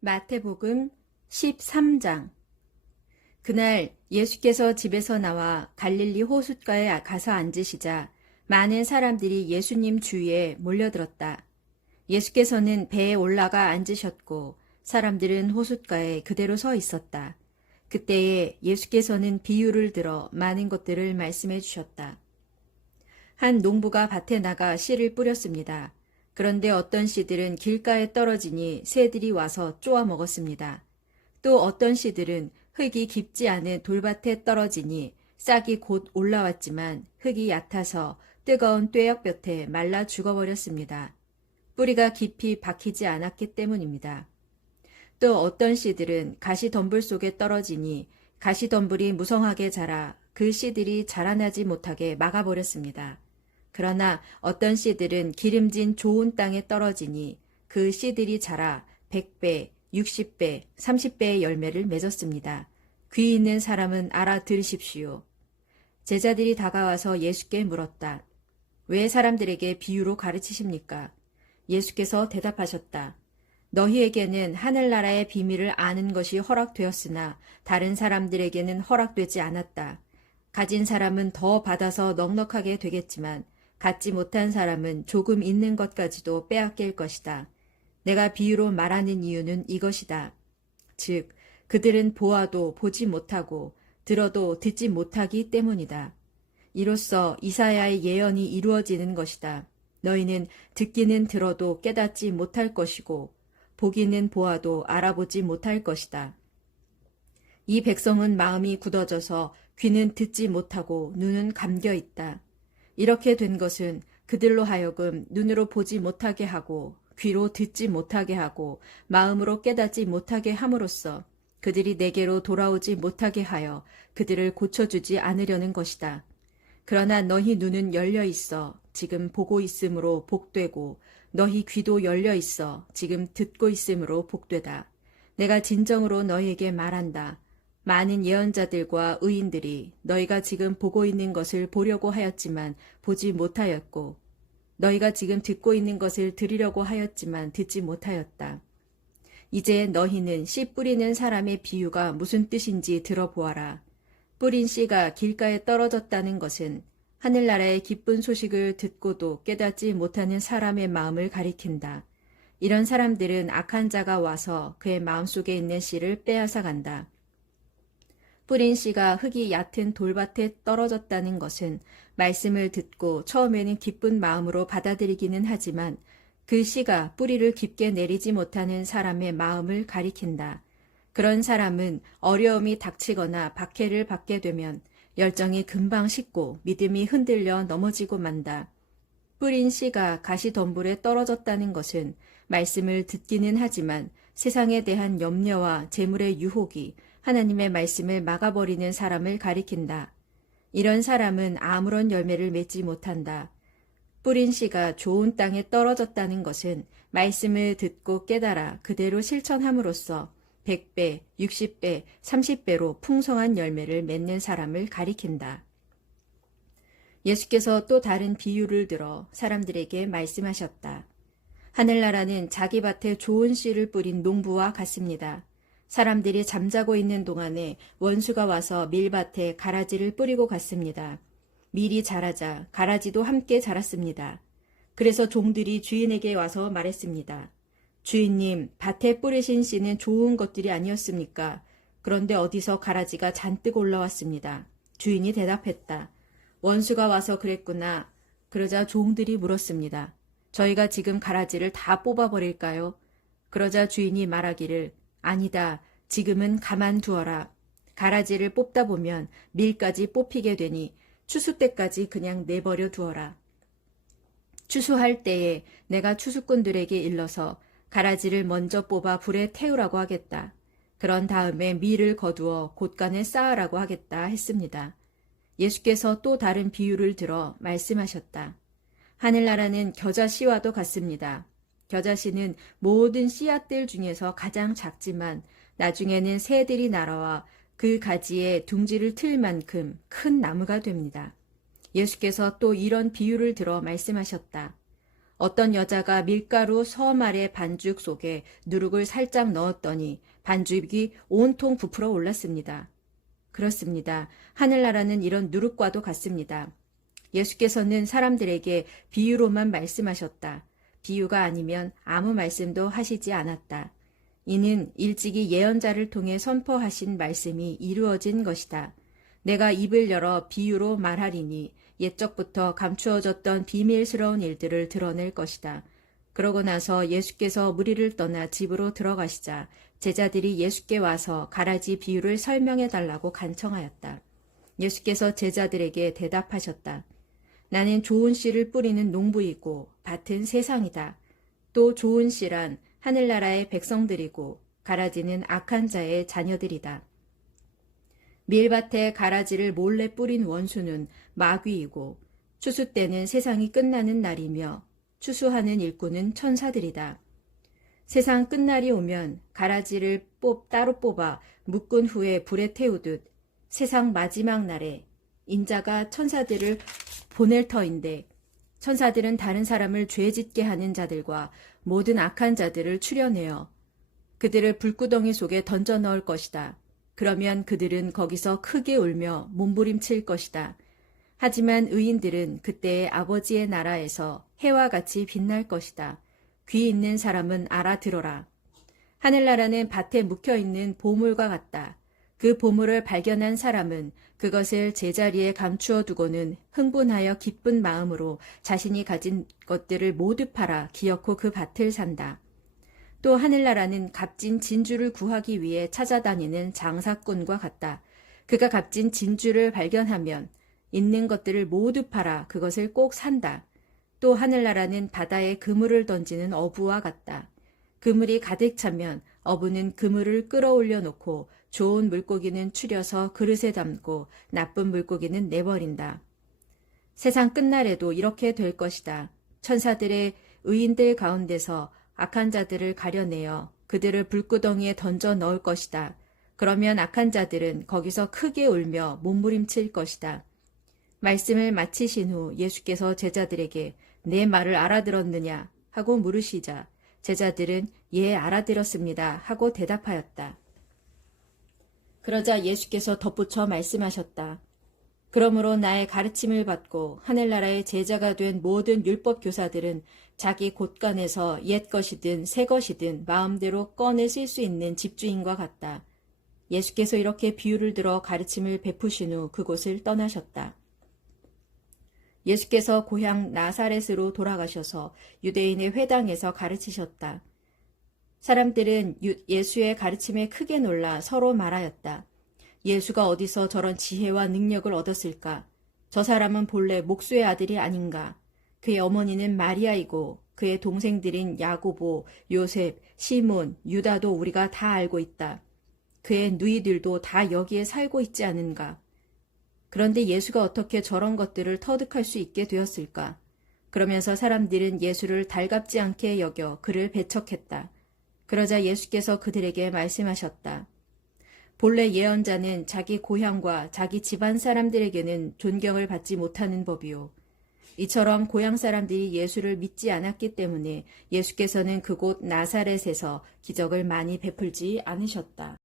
마태복음 13장. 그날 예수께서 집에서 나와 갈릴리 호숫가에 가서 앉으시자 많은 사람들이 예수님 주위에 몰려들었다. 예수께서는 배에 올라가 앉으셨고 사람들은 호숫가에 그대로 서 있었다. 그때에 예수께서는 비유를 들어 많은 것들을 말씀해 주셨다. 한 농부가 밭에 나가 씨를 뿌렸습니다. 그런데 어떤 씨들은 길가에 떨어지니 새들이 와서 쪼아 먹었습니다. 또 어떤 씨들은 흙이 깊지 않은 돌밭에 떨어지니 싹이 곧 올라왔지만 흙이 얕아서 뜨거운 뙤약볕에 말라 죽어버렸습니다. 뿌리가 깊이 박히지 않았기 때문입니다. 또 어떤 씨들은 가시덤불 속에 떨어지니 가시덤불이 무성하게 자라 그 씨들이 자라나지 못하게 막아버렸습니다. 그러나 어떤 씨들은 기름진 좋은 땅에 떨어지니 그 씨들이 자라 100배, 60배, 30배의 열매를 맺었습니다. 귀 있는 사람은 알아들으십시오. 제자들이 다가와서 예수께 물었다. 왜 사람들에게 비유로 가르치십니까? 예수께서 대답하셨다. 너희에게는 하늘나라의 비밀을 아는 것이 허락되었으나 다른 사람들에게는 허락되지 않았다. 가진 사람은 더 받아서 넉넉하게 되겠지만 갖지 못한 사람은 조금 있는 것까지도 빼앗길 것이다. 내가 비유로 말하는 이유는 이것이다. 즉, 그들은 보아도 보지 못하고 들어도 듣지 못하기 때문이다. 이로써 이사야의 예언이 이루어지는 것이다. 너희는 듣기는 들어도 깨닫지 못할 것이고 보기는 보아도 알아보지 못할 것이다. 이 백성은 마음이 굳어져서 귀는 듣지 못하고 눈은 감겨 있다. 이렇게 된 것은 그들로 하여금 눈으로 보지 못하게 하고 귀로 듣지 못하게 하고 마음으로 깨닫지 못하게 함으로써 그들이 내게로 돌아오지 못하게 하여 그들을 고쳐주지 않으려는 것이다. 그러나 너희 눈은 열려 있어 지금 보고 있으므로 복되고 너희 귀도 열려 있어 지금 듣고 있으므로 복되다. 내가 진정으로 너희에게 말한다. 많은 예언자들과 의인들이 너희가 지금 보고 있는 것을 보려고 하였지만 보지 못하였고 너희가 지금 듣고 있는 것을 들으려고 하였지만 듣지 못하였다. 이제 너희는 씨 뿌리는 사람의 비유가 무슨 뜻인지 들어보아라. 뿌린 씨가 길가에 떨어졌다는 것은 하늘나라의 기쁜 소식을 듣고도 깨닫지 못하는 사람의 마음을 가리킨다. 이런 사람들은 악한 자가 와서 그의 마음속에 있는 씨를 빼앗아 간다. 뿌린 씨가 흙이 얕은 돌밭에 떨어졌다는 것은 말씀을 듣고 처음에는 기쁜 마음으로 받아들이기는 하지만 그 씨가 뿌리를 깊게 내리지 못하는 사람의 마음을 가리킨다. 그런 사람은 어려움이 닥치거나 박해를 받게 되면 열정이 금방 식고 믿음이 흔들려 넘어지고 만다. 뿌린 씨가 가시덤불에 떨어졌다는 것은 말씀을 듣기는 하지만 세상에 대한 염려와 재물의 유혹이 하나님의 말씀을 막아버리는 사람을 가리킨다. 이런 사람은 아무런 열매를 맺지 못한다. 뿌린 씨가 좋은 땅에 떨어졌다는 것은 말씀을 듣고 깨달아 그대로 실천함으로써 100배, 60배, 30배로 풍성한 열매를 맺는 사람을 가리킨다. 예수께서 또 다른 비유를 들어 사람들에게 말씀하셨다. 하늘나라는 자기 밭에 좋은 씨를 뿌린 농부와 같습니다. 사람들이 잠자고 있는 동안에 원수가 와서 밀밭에 가라지를 뿌리고 갔습니다. 밀이 자라자 가라지도 함께 자랐습니다. 그래서 종들이 주인에게 와서 말했습니다. 주인님, 밭에 뿌리신 씨는 좋은 것들이 아니었습니까? 그런데 어디서 가라지가 잔뜩 올라왔습니다. 주인이 대답했다. 원수가 와서 그랬구나. 그러자 종들이 물었습니다. 저희가 지금 가라지를 다 뽑아버릴까요? 그러자 주인이 말하기를 아니다. 지금은 가만두어라. 가라지를 뽑다 보면 밀까지 뽑히게 되니 추수 때까지 그냥 내버려 두어라. 추수할 때에 내가 추수꾼들에게 일러서 가라지를 먼저 뽑아 불에 태우라고 하겠다. 그런 다음에 밀을 거두어 곳간에 쌓으라고 하겠다 했습니다. 예수께서 또 다른 비유를 들어 말씀하셨다. 하늘나라는 겨자씨와도 같습니다. 겨자씨는 모든 씨앗들 중에서 가장 작지만 나중에는 새들이 날아와 그 가지에 둥지를 틀 만큼 큰 나무가 됩니다. 예수께서 또 이런 비유를 들어 말씀하셨다. 어떤 여자가 밀가루 섬 아래 반죽 속에 누룩을 살짝 넣었더니 반죽이 온통 부풀어 올랐습니다. 그렇습니다. 하늘나라는 이런 누룩과도 같습니다. 예수께서는 사람들에게 비유로만 말씀하셨다. 비유가 아니면 아무 말씀도 하시지 않았다. 이는 일찍이 예언자를 통해 선포하신 말씀이 이루어진 것이다. 내가 입을 열어 비유로 말하리니 옛적부터 감추어졌던 비밀스러운 일들을 드러낼 것이다. 그러고 나서 예수께서 무리를 떠나 집으로 들어가시자 제자들이 예수께 와서 가라지 비유를 설명해 달라고 간청하였다. 예수께서 제자들에게 대답하셨다. 나는 좋은 씨를 뿌리는 농부이고 밭은 세상이다. 또 좋은 씨란 하늘나라의 백성들이고 가라지는 악한 자의 자녀들이다. 밀밭에 가라지를 몰래 뿌린 원수는 마귀이고 추수 때는 세상이 끝나는 날이며 추수하는 일꾼은 천사들이다. 세상 끝날이 오면 가라지를 따로 뽑아 묶은 후에 불에 태우듯 세상 마지막 날에 인자가 천사들을 보낼 터인데 천사들은 다른 사람을 죄짓게 하는 자들과 모든 악한 자들을 추려내어 그들을 불구덩이 속에 던져 넣을 것이다. 그러면 그들은 거기서 크게 울며 몸부림칠 것이다. 하지만 의인들은 그때의 아버지의 나라에서 해와 같이 빛날 것이다. 귀 있는 사람은 알아들어라. 하늘나라는 밭에 묵혀있는 보물과 같다. 그 보물을 발견한 사람은 그것을 제자리에 감추어 두고는 흥분하여 기쁜 마음으로 자신이 가진 것들을 모두 팔아 기어코 그 밭을 산다. 또 하늘나라는 값진 진주를 구하기 위해 찾아다니는 장사꾼과 같다. 그가 값진 진주를 발견하면 있는 것들을 모두 팔아 그것을 꼭 산다. 또 하늘나라는 바다에 그물을 던지는 어부와 같다. 그물이 가득 차면 어부는 그물을 끌어올려 놓고 좋은 물고기는 추려서 그릇에 담고 나쁜 물고기는 내버린다. 세상 끝날에도 이렇게 될 것이다. 천사들의 의인들 가운데서 악한 자들을 가려내어 그들을 불구덩이에 던져 넣을 것이다. 그러면 악한 자들은 거기서 크게 울며 몸부림칠 것이다. 말씀을 마치신 후 예수께서 제자들에게 내 말을 알아들었느냐 하고 물으시자 제자들은 예 알아들었습니다 하고 대답하였다. 그러자 예수께서 덧붙여 말씀하셨다. 그러므로 나의 가르침을 받고 하늘나라의 제자가 된 모든 율법 교사들은 자기 곳간에서 옛 것이든 새 것이든 마음대로 꺼내 쓸 수 있는 집주인과 같다. 예수께서 이렇게 비유를 들어 가르침을 베푸신 후 그곳을 떠나셨다. 예수께서 고향 나사렛으로 돌아가셔서 유대인의 회당에서 가르치셨다. 사람들은 예수의 가르침에 크게 놀라 서로 말하였다. 예수가 어디서 저런 지혜와 능력을 얻었을까? 저 사람은 본래 목수의 아들이 아닌가? 그의 어머니는 마리아이고 그의 동생들인 야고보, 요셉, 시몬, 유다도 우리가 다 알고 있다. 그의 누이들도 다 여기에 살고 있지 않은가? 그런데 예수가 어떻게 저런 것들을 터득할 수 있게 되었을까? 그러면서 사람들은 예수를 달갑지 않게 여겨 그를 배척했다. 그러자 예수께서 그들에게 말씀하셨다. 본래 예언자는 자기 고향과 자기 집안 사람들에게는 존경을 받지 못하는 법이요. 이처럼 고향 사람들이 예수를 믿지 않았기 때문에 예수께서는 그곳 나사렛에서 기적을 많이 베풀지 않으셨다.